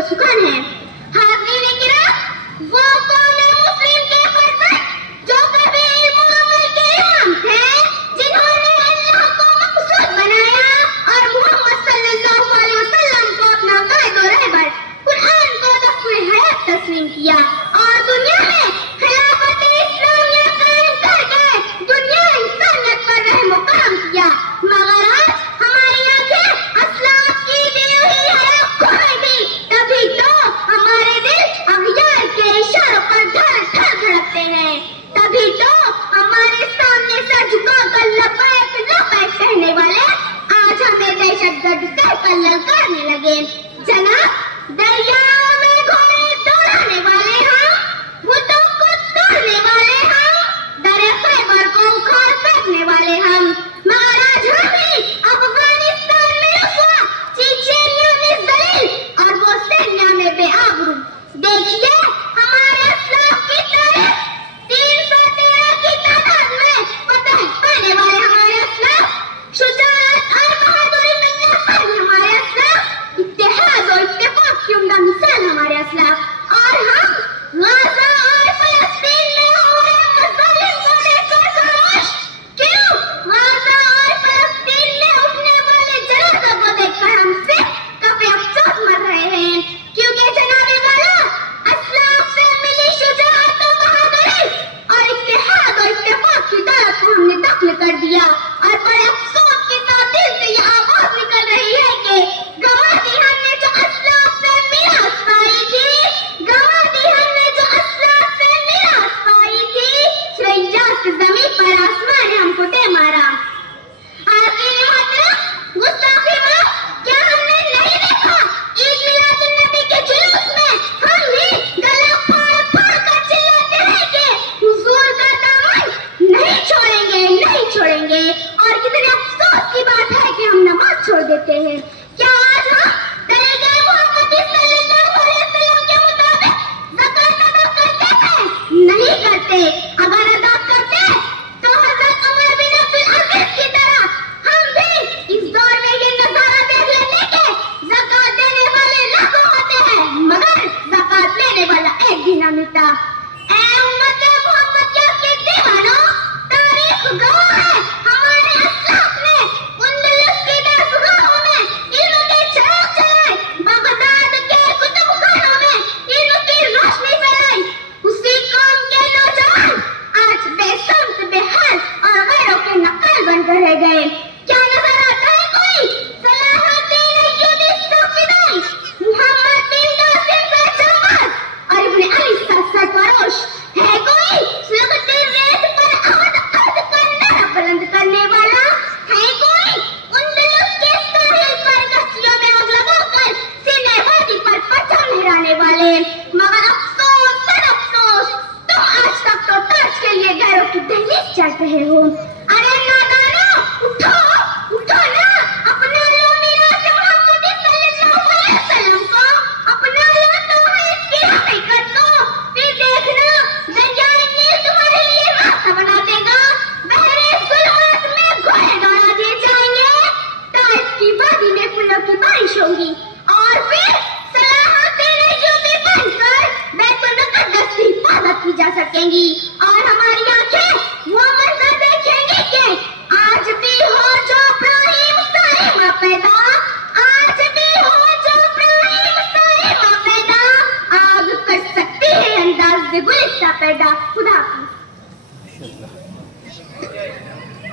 पुरसुखान है। हाज़रीन किराम, वो कौम मुस्लिम के फर्जंद जो कभी इल्म और अमल के इमाम थे, जिन्होंने अल्लाह को मकसूद बनाया और मोहम्मद सल्लल्लाहु अलैहि वसल्लम को अपना कायद और रहबर, कुरान को दस्तूर हयात तस्लीम किया और दुनिया में खिलाफत इस्लामिया कायम करके दुनिया इंसानियत पर रहम करम किया। मगर आज हमारी आंखें असलाफ की दी हुई हया खो गई, तभी तो हमारे दिल अगयार के इशारों पर धड़कते हैं, तभी तो हमारे सामने सर झुकाकर लबैक लबैक कहने वाले आज हमें दहशतगर्द कहकर ललकारने लगे। जनाब, दरियाओं में घोड़े दौड़ाने वाले हम, बुतों को तोड़ने वाले हम, दरे खैबर को उखाड़ फेंकने वाले हम, मगर आज हम ही अफगानिस्तान में रुसवा, चेचेनिया में जलील और वो सेनिया में बेआबरू। देखिए हमारे असलाफ की तारीख, 313 की तादाद में फतह पाने वाले हमारे असलाफ, शुजाअत और बहादुरी में लाफाज हमारे असलाफ, इत्तेहाद और इत्तेफाक की उम्दा मिसाल हमारे असलाफ, और हम गाज़ा और फलस्तीन में हो रहे मज़ालिम को देखकर खामोश क्यों? गाज़ा और फलस्तीन में उठने वाले जनाज़ों को देखकर हम सिर्फ कभी अफसोस मर रहे हैं, क्योंकि जनाबे वाला असलाफ से मिली शुजाअत और बहादुरी और इत्तेहाद और इत्तेफाक की दौलत को हमने दफन कर दिया और बड़े अफसोस के साथ दिल से यह आवाज निकल रही है कि गंवा दी हमने जो असलाफ से मीरास पाई थी, गंवा दी हमने जो असलाफ से मीरास पाई थी। सुरैया से जमीन पर आसमान ने हमको दे मारा। आखिरी मोहतरम, गुस्ताखी माफ, क्या हमने नहीं देखा ईद मिलादुन नबी के जुलूस में हम भी गला फाड़ फाड़ कर चिल्लाते हैं कि हुजूर का दामन नहीं छोड़ेंगे, नहीं छोड़ेंगे, और कितने अफसोस की बात है कि हम नमाज छोड़ देते हैं। क्या आज हम तरीक़े मुहम्मदी सल्लल्लाहु अलैहि वसल्लम के मुताबिक ज़कात अदा करते हैं? नहीं करते। अगर अदा करते तो हज़रत उमर बिन अब्दुल अज़ीज़ की तरह हम भी इस दौर में ये नज़ारा देख लेते कि ज़कात देने वाले लाखों होते हैं मगर ज़कात लेने वाला एक भी न मिलता।